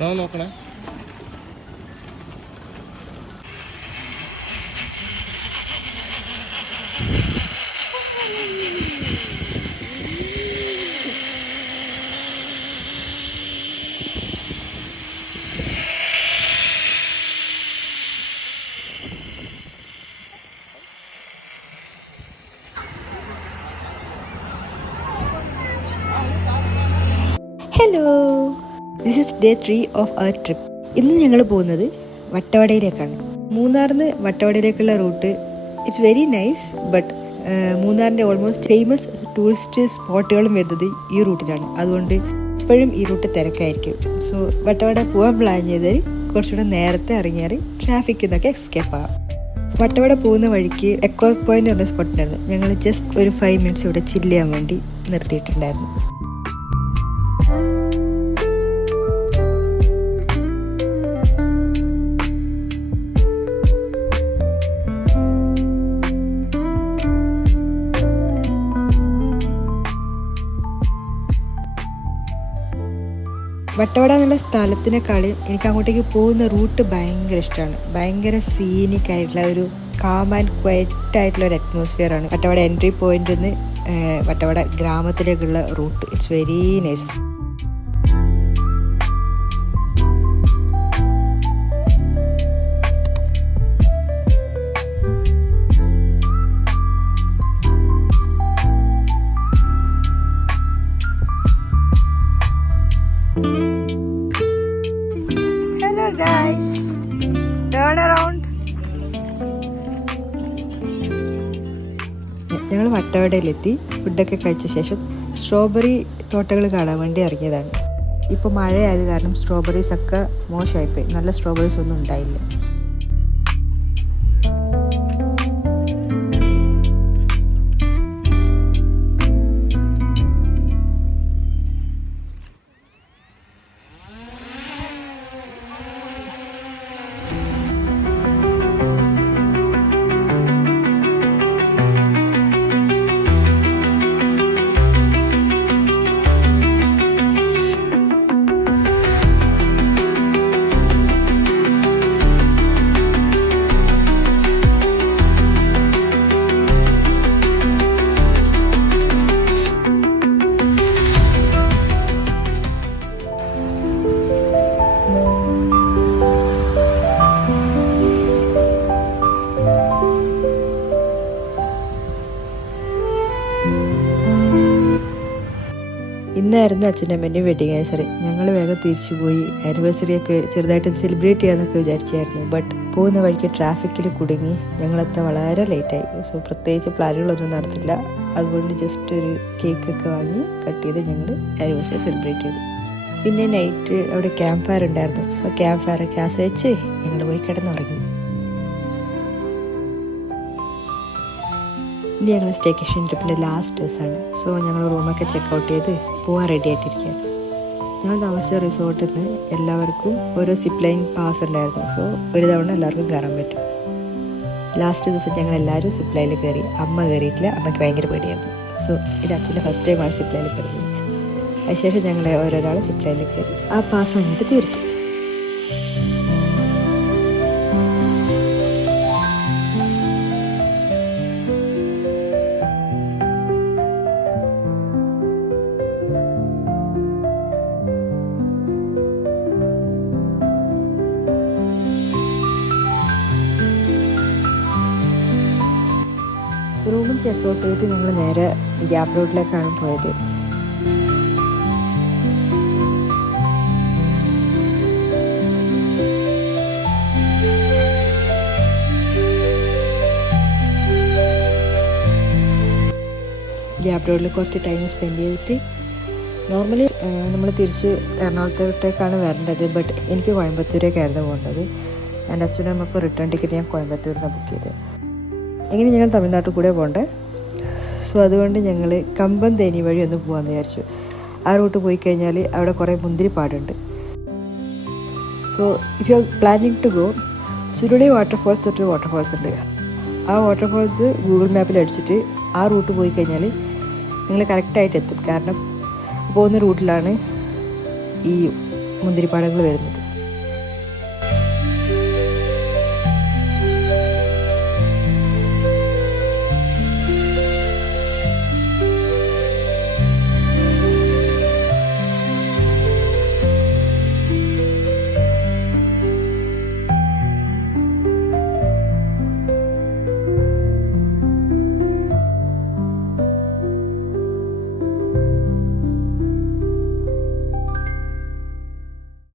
നോക്കണേ. Hello, this is day 3 of our trip. ഇന്ന് ഞങ്ങൾ പോകുന്നത് വട്ടവടയിലേക്കാണ്. മൂന്നാറിന്ന് വട്ടവടയിലേക്കുള്ള route it's very nice. But മൂന്നാറിൻ്റെ ഓൾമോസ്റ്റ് ഫേമസ് ടൂറിസ്റ്റ് സ്പോട്ടുകളും വരുന്നത് ഈ റൂട്ടിലാണ്. അതുകൊണ്ട് ഇപ്പോഴും ഈ റൂട്ട് തിരക്കായിരിക്കും. സോ വട്ടവട പോകാൻ പ്ലാൻ ചെയ്താൽ കുറച്ചുകൂടെ നേരത്തെ ഇറങ്ങിയാൽ ട്രാഫിക്കിൽ നിന്നൊക്കെ എസ്കേപ്പ് ആകാം. വട്ടവട പോകുന്ന വഴിക്ക് എക്കോ പോയിന്റ് പറഞ്ഞ സ്പോട്ടുണ്ടായിരുന്നു. ഞങ്ങൾ ജസ്റ്റ് ഒരു 5 മിനിറ്റ്സ് ഇവിടെ ചില്ല് ചെയ്യാൻ വേണ്ടി നിർത്തിയിട്ടുണ്ടായിരുന്നു. വട്ടവട എന്നുള്ള സ്ഥലത്തിനേക്കാളും എനിക്ക് അങ്ങോട്ടേക്ക് പോകുന്ന റൂട്ട് ഭയങ്കര ഇഷ്ടമാണ്. ഭയങ്കര സീനിക് ആയിട്ടുള്ള ഒരു കാം ആൻഡ് ക്വയറ്റ് ആയിട്ടുള്ള ഒരു അറ്റ്മോസ്ഫിയർ ആണ് വട്ടവട എൻട്രി പോയിന്റിൽ നിന്ന് വട്ടവട ഗ്രാമത്തിലേക്കുള്ള route. It's very nice. Guys, turn around. ഞങ്ങൾ വട്ടവടയിലെത്തി. ഫുഡൊക്കെ കഴിച്ച ശേഷം സ്ട്രോബെറി തോട്ടങ്ങൾ കാണാൻ വേണ്ടി ഇറങ്ങിയതാണ്. ഇപ്പോൾ മഴയായത് കാരണം സ്ട്രോബെറീസ് ഒക്കെ മോശമായിപ്പോയി. നല്ല സ്ട്രോബെറീസ് ഒന്നും ഉണ്ടായില്ല. ഇന്നായിരുന്നു അച്ഛൻ്റെ അമ്മേൻ്റെയും വെഡിങ് ആനിവേഴ്സറി. ഞങ്ങൾ വേഗം തിരിച്ചു പോയി ആനിവേഴ്സറിയൊക്കെ ചെറുതായിട്ട് സെലിബ്രേറ്റ് ചെയ്യാമെന്നൊക്കെ വിചാരിച്ചായിരുന്നു. ബട്ട് പോകുന്ന വഴിക്ക് ട്രാഫിക്കിൽ കുടുങ്ങി ഞങ്ങളെത്താൻ വളരെ ലേറ്റായി. സോ പ്രത്യേകിച്ച് പ്ലാനുകളൊന്നും നടത്തില്ല. അതുകൊണ്ട് ജസ്റ്റ് ഒരു കേക്കൊക്കെ വാങ്ങി കട്ട് ചെയ്ത് ഞങ്ങൾ ആനിവേഴ്സറി സെലിബ്രേറ്റ് ചെയ്തു. പിന്നെ നൈറ്റ് അവിടെ ക്യാമ്പ് ഫയർ ഉണ്ടായിരുന്നു. സോ ക്യാമ്പ് ഫയറൊക്കെ ആസ്വദിച്ച് ഞങ്ങൾ പോയി കിടന്നുറങ്ങി. ഇനി ഞങ്ങൾ സ്റ്റേക്കേഷൻ ട്രിപ്പിൻ്റെ ലാസ്റ്റ് ദിവസമാണ്. സോ ഞങ്ങൾ റൂമൊക്കെ ചെക്കൗട്ട് ചെയ്ത് പോകാൻ റെഡി ആയിട്ടിരിക്കുകയാണ്. ഞങ്ങൾ താമസിച്ച റിസോർട്ടിൽ നിന്ന് എല്ലാവർക്കും ഓരോ സിപ്പ് ലൈൻ പാസ് ഉണ്ടായിരുന്നു. സോ ഒരു തവണ എല്ലാവർക്കും കയറാൻ പറ്റും. ലാസ്റ്റ് ദിവസം ഞങ്ങൾ എല്ലാവരും സിപ്പ് ലൈനിൽ കയറി. അമ്മ കയറിയിട്ടില്ല. അമ്മയ്ക്ക് ഭയങ്കര പേടിയായിരുന്നു. സോ ഇത് അച്ഛൻ്റെ ഫസ്റ്റ് ടൈമാണ് സിപ്പ് ലൈനിൽ കയറിയത്. അതിനുശേഷം ഞങ്ങൾ ഓരോരാൾ സിപ്പ് ലൈനിൽ കയറി ആ പാസ് വന്നിട്ട് തീർത്തു. റൂമിൽ ചെക്കൗട്ട് ചെയ്തിട്ട് ഞങ്ങൾ നേരെ ഗ്യാപ് റോഡിലേക്കാണ് പോയത്. ഗ്യാപ് റോഡിൽ കുറച്ച് ടൈം സ്പെൻഡ് ചെയ്തിട്ട് നോർമലി നമ്മൾ തിരിച്ച് എറണാകുളത്തോട്ടേക്കാണ് വരേണ്ടത്. ബട്ട് എനിക്ക് കോയമ്പത്തൂരേക്കായിരുന്നു പോകേണ്ടത്. എൻ്റെ അച്ഛനും അമ്മക്കും റിട്ടേൺ ടിക്കറ്റ് ഞാൻ കോയമ്പത്തൂരിൽ നിന്ന് ബുക്ക് ചെയ്തത്. എങ്ങനെ ഞങ്ങൾ തമിഴ്നാട്ടിൽ കൂടെ പോകണ്ടേ. സോ അതുകൊണ്ട് ഞങ്ങൾ കമ്പം തേനി വഴി ഒന്ന് പോകാമെന്ന് വിചാരിച്ചു. ആ റൂട്ട് പോയി കഴിഞ്ഞാൽ അവിടെ കുറേ മുന്തിരിപ്പാടുണ്ട്. So if you are planning to go, Suruli waterfalls തൊട്ടൊരു വാട്ടർഫോൾസ് ഉണ്ട്. ആ വാട്ടർഫോൾസ് ഗൂഗിൾ മാപ്പിൽ അടിച്ചിട്ട് ആ റൂട്ട് പോയി കഴിഞ്ഞാൽ നിങ്ങൾ കറക്റ്റായിട്ട് എത്തും. കാരണം പോകുന്ന റൂട്ടിലാണ് ഈ മുന്തിരിപ്പാടങ്ങൾ വരുന്നത്.